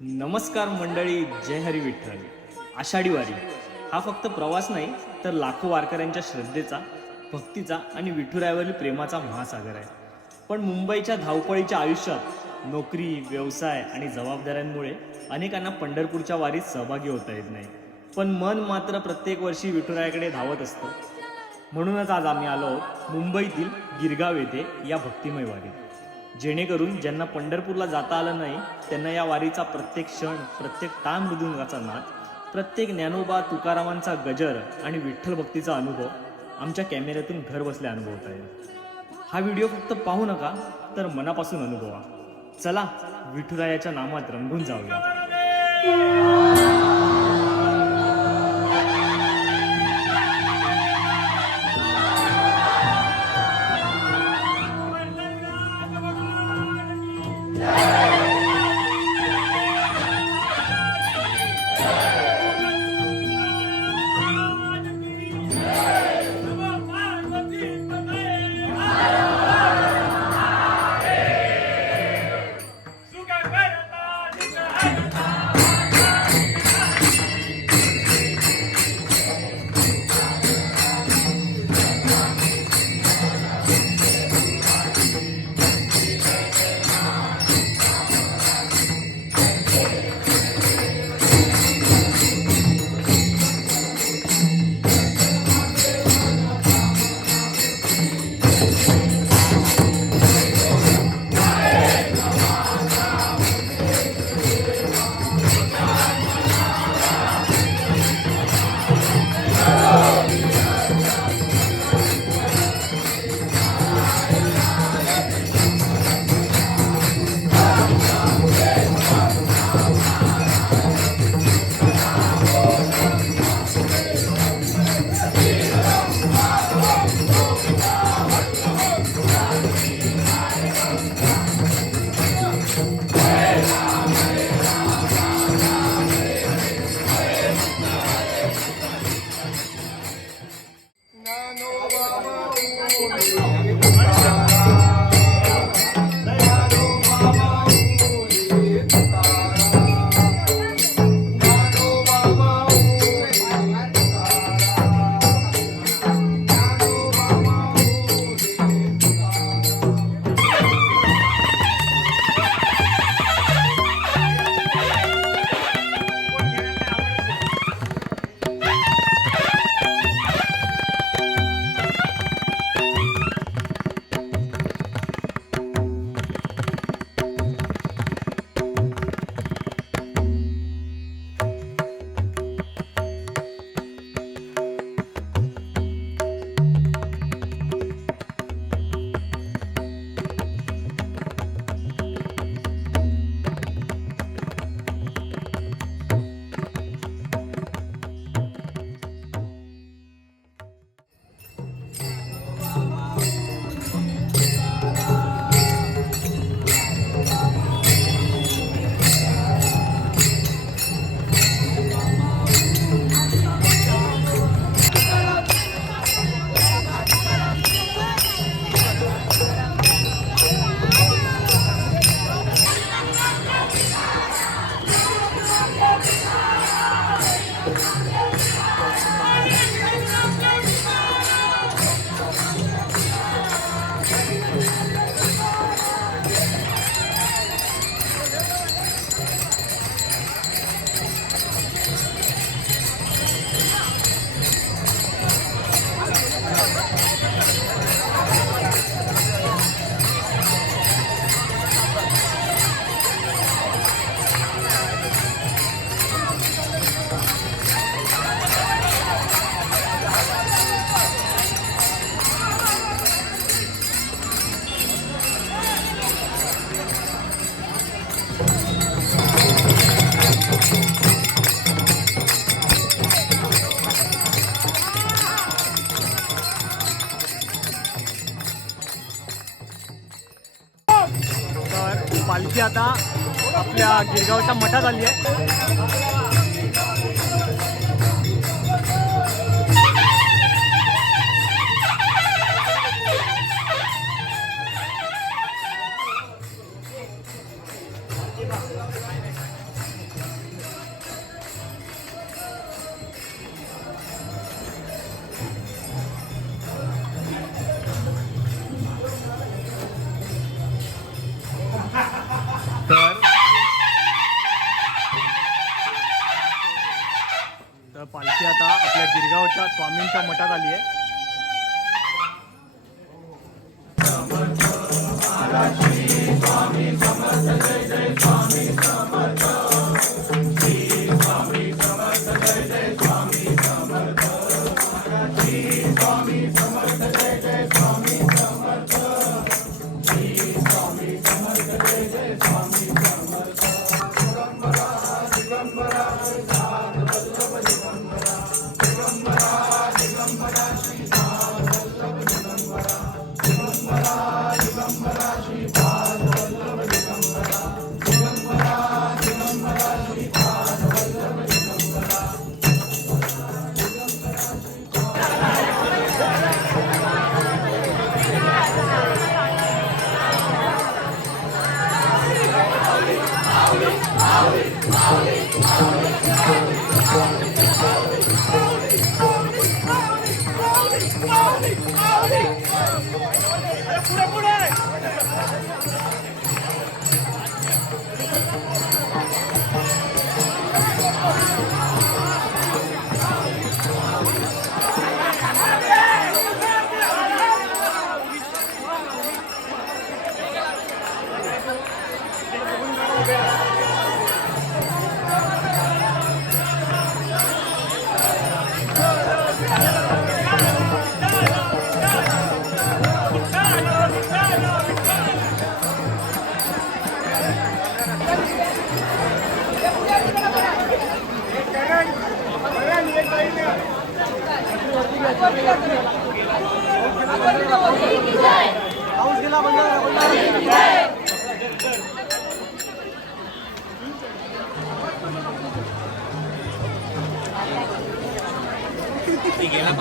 नमस्कार मंडळी, जय हरी विठ्ठल. आषाढी वारी हा फक्त प्रवास नाही तर लाखो वारकऱ्यांच्या श्रद्धेचा, भक्तीचा आणि विठुरायावरील प्रेमाचा महासागर आहे. पण मुंबईच्या धावपळीच्या आयुष्यात नोकरी, व्यवसाय आणि जबाबदाऱ्यांमुळे अनेकांना पंढरपूरच्या वारीत सहभागी होता येत नाही. पण मन मात्र प्रत्येक वर्षी विठुरायाकडे धावत असतं. म्हणूनच आज आम्ही आलो आहोत मुंबईतील गिरगाव येथे या भक्तिमय वारीत, जेणेकरून ज्यांना पंढरपूरला जाता आलं नाही त्यांना या वारीचा प्रत्येक क्षण, प्रत्येक तान मृदुंगाचा नाद, प्रत्येक ज्ञानोबा तुकारामांचा गजर आणि विठ्ठल भक्तीचा अनुभव आमच्या कॅमेऱ्यातून घर बसल्या अनुभवता येईल. हा व्हिडिओ फक्त पाहू नका तर मनापासून अनुभवा. चला विठुरायाच्या नामात रंगून जाऊया. पालखी आता आपल्या गिरगावच्या मठात आली आहे. आता आपल्या गिरगावच्या स्वामींच्या मठात आली आहे.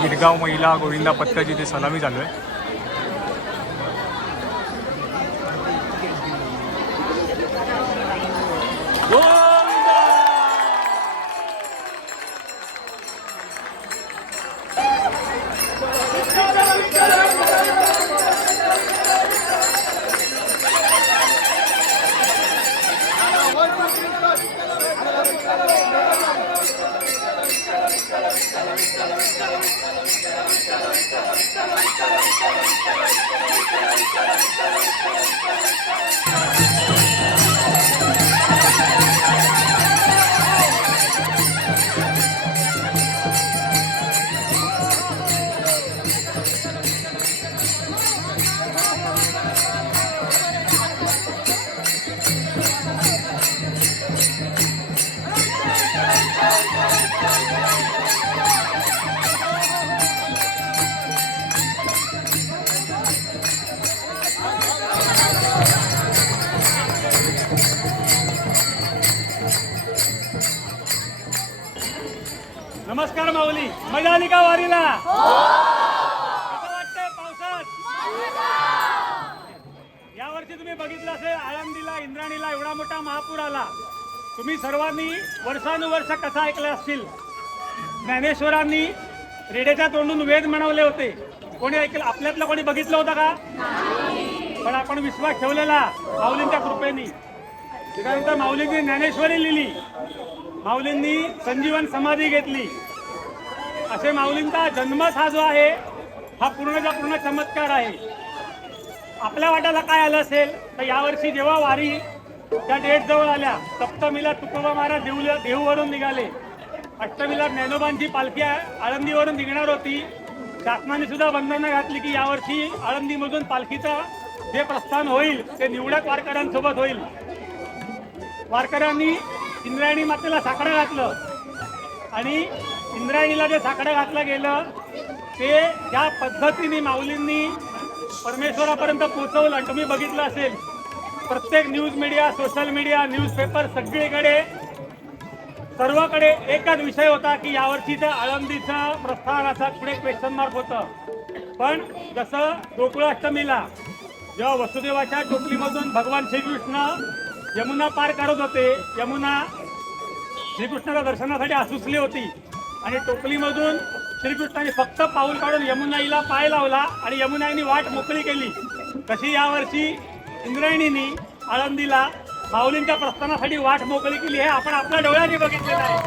गिरगाव महिला गोविंदा पथकाची इथे सलामी चालू आहे. नमस्कार माऊली, मजा आली का वारीला? कसं वाटतंय पावसात? यावर्षी तुम्ही बघितलं असेल आळंदीला इंद्राणीला एवढा मोठा महापूर आला. तुम्ही सर्वांनी वर्षानुवर्ष कथा ऐकल्या असतील. ज्ञानेश्वरांनी रेड्याच्या तोंडून वेद म्हणवले होते. कोणी ऐकलं? आपल्यातलं कोणी बघितलं होतं का? पण आपण विश्वास ठेवलेला माऊलींच्या कृपेने. त्यानंतर माऊलींनी ज्ञानेश्वरी लिहिली, माऊलींनी संजीवन समाधी घेतली. असे माऊलींचा जन्मच हा जो आहे हा पूर्णचा पूर्ण चमत्कार आहे. आपल्या वाट्याला काय आलं असेल तर यावर्षी जेव्हा वारी त्या डेट जवळ आल्या, सप्तमीला तुकोबा महाराज देहूवरून निघाले, अष्टमीला ज्ञानोबांची पालखी आळंदीवरून निघणार होती. शासनाने सुद्धा बंधनं घातली की यावर्षी आळंदीमधून पालखीचं जे प्रस्थान होईल ते निवडक वारकऱ्यांसोबत होईल. वारकऱ्यांनी इंद्रायणी मातेला साकडं घातलं आणि इंद्रायणीला जे साकडं घातलं गेलं ते ज्या पद्धतीने माऊलींनी परमेश्वरापर्यंत पोहोचवलं. आणि तुम्ही बघितलं असेल प्रत्येक news media, social media, newspaper सगळीकडे सर्वकडे एकच विषय होता की यावर्षीचं आळंदीचं प्रस्थानाचा पुढे क्वेश्चन मार्क होतं. पण जसं गोकुळाष्टमीला जेव्हा वसुदेवाच्या टोपलीमधून भगवान श्रीकृष्ण यमुना पार करत होते, यमुना श्रीकृष्णाच्या दर्शनासाठी आसुसली होती आणि टोपलीमधून श्रीकृष्णाने फक्त पाऊल काढून यमुनाईला पाय लावला आणि यमुनाईने वाट मोकळी केली. तशी यावर्षी इंद्रायणीने आळंदीला माऊलींच्या प्रस्थानासाठी वाट मोकळी केली. हे आपण आपल्या डोळ्यांनी बघितलेलं आहे.